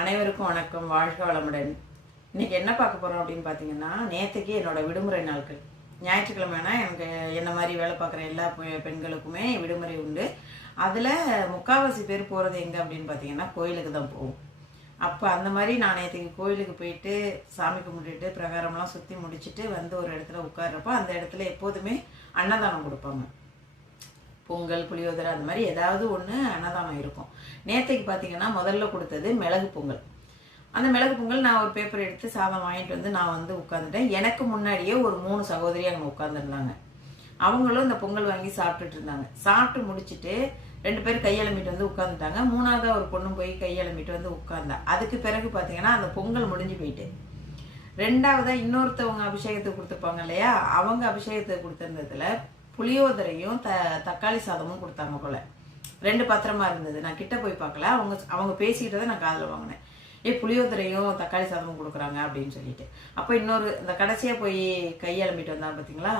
அனைவருக்கும் வணக்கம். வாழ்க வளமுடன். இன்னைக்கு என்ன பார்க்க போறோம் அப்படின்னு பார்த்தீங்கன்னா, நேற்றுக்கு என்னோட விடுமுறை நாட்கள். ஞாயிற்றுக்கிழமைனா எனக்கு என்ன மாதிரி வேலை பார்க்குற எல்லா பெண்களுக்குமே விடுமுறை உண்டு. அதில் முக்கால்வாசி பேர் போகிறது எங்கே அப்படின்னு பார்த்தீங்கன்னா கோயிலுக்கு தான் போகும். அப்போ அந்த மாதிரி நான் நேற்றுக்கு கோயிலுக்கு போயிட்டு சாமி கும்பிட்டுட்டு பிரகாரம்லாம் சுற்றி முடிச்சுட்டு வந்து ஒரு இடத்துல உட்கார்றப்போ அந்த இடத்துல எப்போதுமே அன்னதானம் கொடுப்பாங்க. பொங்கல், புளியோதரை, அந்த மாதிரி ஏதாவது ஒன்று அன்னதானம் இருக்கும். நேற்றுக்கு பார்த்தீங்கன்னா முதல்ல கொடுத்தது மிளகு பொங்கல். அந்த மிளகு பொங்கல் நான் ஒரு பேப்பர் எடுத்து சாதம் வாங்கிட்டு வந்து நான் வந்து உட்காந்துட்டேன். எனக்கு முன்னாடியே ஒரு 3 சகோதரி அங்கே உட்காந்துருந்தாங்க. அவங்களும் இந்த பொங்கல் வாங்கி சாப்பிட்டுட்டு இருந்தாங்க. சாப்பிட்டு முடிச்சுட்டு 2 பேர் கையெழுமிட்டு வந்து உட்காந்துட்டாங்க. 3ஆவதா ஒரு பொண்ணு போய் கையெழுமிட்டு வந்து உட்கார்ந்தா. அதுக்கு பிறகு பார்த்தீங்கன்னா அந்த பொங்கல் முடிஞ்சு போயிட்டு 2ஆவதா இன்னொருத்தவங்க அபிஷேகத்துக்கு கொடுத்துருப்பாங்க இல்லையா, அவங்க அபிஷேகத்துக்கு கொடுத்துருந்ததுல புளியோதரையும் தக்காளி சாதமும் கொடுத்தாங்க போல. 2 பாத்திரமா இருந்தது. நான் கிட்ட போய் பார்க்கல. அவங்க பேசிக்கிட்டதை நான் காதில் வாங்கினேன். புளியோதரையும் தக்காளி சாதமும் கொடுக்குறாங்க அப்படின்னு சொல்லிட்டு. அப்போ இன்னொரு இந்த கடைசியாக போய் கையெழும்பிட்டு வந்தாங்க பார்த்தீங்களா,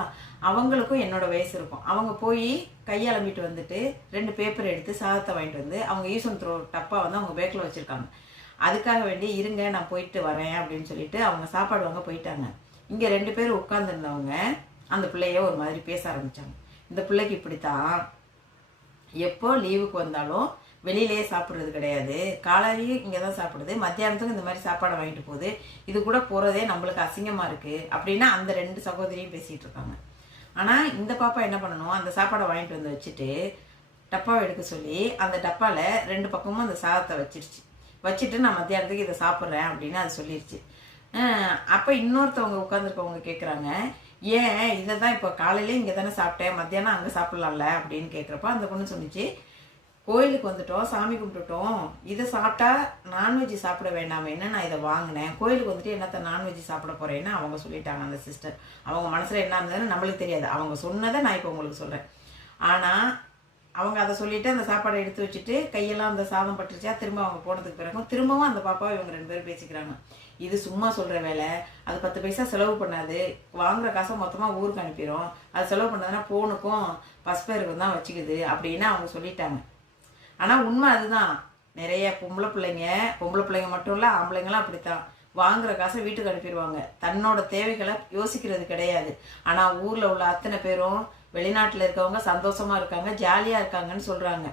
அவங்களுக்கும் என்னோட வயசு இருக்கும். அவங்க போய் கையெழும்பிட்டு வந்துட்டு 2 பேப்பர் எடுத்து சாதத்தை வாங்கிட்டு வந்து அவங்க யூஸ் அண்ட் த்ரோ டப்பா வந்து அவங்க பேக்கில் வச்சுருக்காங்க. அதுக்காக வேண்டி இருங்க நான் போயிட்டு வரேன் அப்படின்னு சொல்லிட்டு அவங்க சாப்பாடு வாங்க போயிட்டாங்க. இங்கே 2 பேர் உட்காந்துருந்தவங்க அந்த பிள்ளைய ஒரு மாதிரி பேச ஆரம்பித்தாங்க. இந்த பிள்ளைக்கு இப்படித்தான், எப்போ லீவுக்கு வந்தாலும் வெளியிலேயே சாப்பிட்றது கிடையாது, காலையிலையும் இங்கே தான் சாப்பிடுது, மத்தியானத்துக்கும் இந்த மாதிரி சாப்பாடை வாங்கிட்டு போகுது, இது கூட போகிறதே நம்மளுக்கு அசிங்கமாக இருக்குது அப்படின்னா அந்த 2 சகோதரியும் பேசிகிட்டு இருக்காங்க. ஆனால் இந்த பாப்பா என்ன பண்ணணும், அந்த சாப்பாடை வாங்கிட்டு வந்து வச்சுட்டு டப்பாவை எடுக்க சொல்லி அந்த டப்பாவில் 2 பக்கமும் அந்த சாதத்தை வச்சுட்டு நான் மத்தியானத்துக்கு இதை சாப்பிட்றேன் அப்படின்னு அது சொல்லிடுச்சு. அப்போ இன்னொருத்தவங்க உட்காந்துருக்கவங்க கேட்குறாங்க, ஏன் இதை தான் இப்போ காலையிலே இங்கே தானே சாப்பிட்டேன், மத்தியானம் அங்கே சாப்பிட்லாம்ல அப்படின்னு கேட்குறப்ப அந்த பொண்ணு சொன்னிச்சு, கோயிலுக்கு வந்துட்டோம், சாமி கும்பிட்டுட்டோம், இதை சாப்பிட்டா நான்வெஜ் சாப்பிட வேண்டாம், என்ன நான் இதை வாங்கினேன், கோயிலுக்கு வந்துட்டு என்னத்த நான்வெஜ் சாப்பிட போகிறேன்னு அவங்க சொல்லிட்டாங்க. அந்த சிஸ்டர் அவங்க மனசில் என்ன இருந்ததுன்னு நம்மளுக்கு தெரியாது. அவங்க சொன்னதை நான் இப்போ உங்களுக்கு சொல்கிறேன். ஆனால் அவங்க அதை சொல்லிவிட்டு அந்த சாப்பாடை எடுத்து வச்சுட்டு கையெல்லாம் அந்த சாதம் பட்டுருச்சா, திரும்ப அவங்க போனதுக்கு பிறகும் திரும்பவும் அந்த பாப்பாவை இவங்க 2 பேரும் பேசிக்கிறாங்க. இது சும்மா சொல்கிற வேலை, அது 10 பைசா செலவு பண்ணாது, வாங்குற காசை மொத்தமாக ஊருக்கு அனுப்பிடும், அது செலவு பண்ணதுன்னா ஃபோனுக்கும் பஸ்பேருக்கும் தான் வச்சுக்குது அப்படின்னு அவங்க சொல்லிட்டாங்க. ஆனால் உண்மை அதுதான். நிறைய பொம்பளை பிள்ளைங்க மட்டும் இல்லை, ஆம்பளைங்களாம் அப்படித்தான். வாங்குற காசை வீட்டுக்கு அனுப்பிடுவாங்க, தன்னோட தேவைகளை யோசிக்கிறது கிடையாது. ஆனால் ஊரில் உள்ள அத்தனை பேரும் வெளிநாட்டில் இருக்கவங்க சந்தோஷமா இருக்காங்க, ஜாலியாக இருக்காங்கன்னு சொல்கிறாங்க.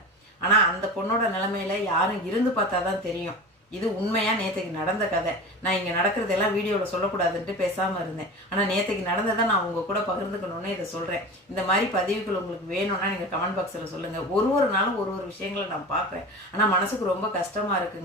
ஆனால் அந்த பொண்ணோட நிலைமையில யாரும் இருந்து பார்த்தா தான் தெரியும். இது உண்மையாக நேற்றுக்கு நடந்த கதை. நான் இங்கே நடக்கிறதெல்லாம் வீடியோவில் சொல்லக்கூடாதுன்ட்டு பேசாமல் இருந்தேன். ஆனால் நேற்றுக்கு நடந்ததை நான் உங்கள் கூட பகிர்ந்துக்கணுன்னு இதை சொல்கிறேன். இந்த மாதிரி பதிவுகள் உங்களுக்கு வேணும்னா நீங்கள் கமெண்ட் பாக்ஸில் சொல்லுங்கள். ஒரு நாளும் ஒரு விஷயங்களை நான் பார்க்குறேன். ஆனால் மனசுக்கு ரொம்ப கஷ்டமாக இருக்குங்க.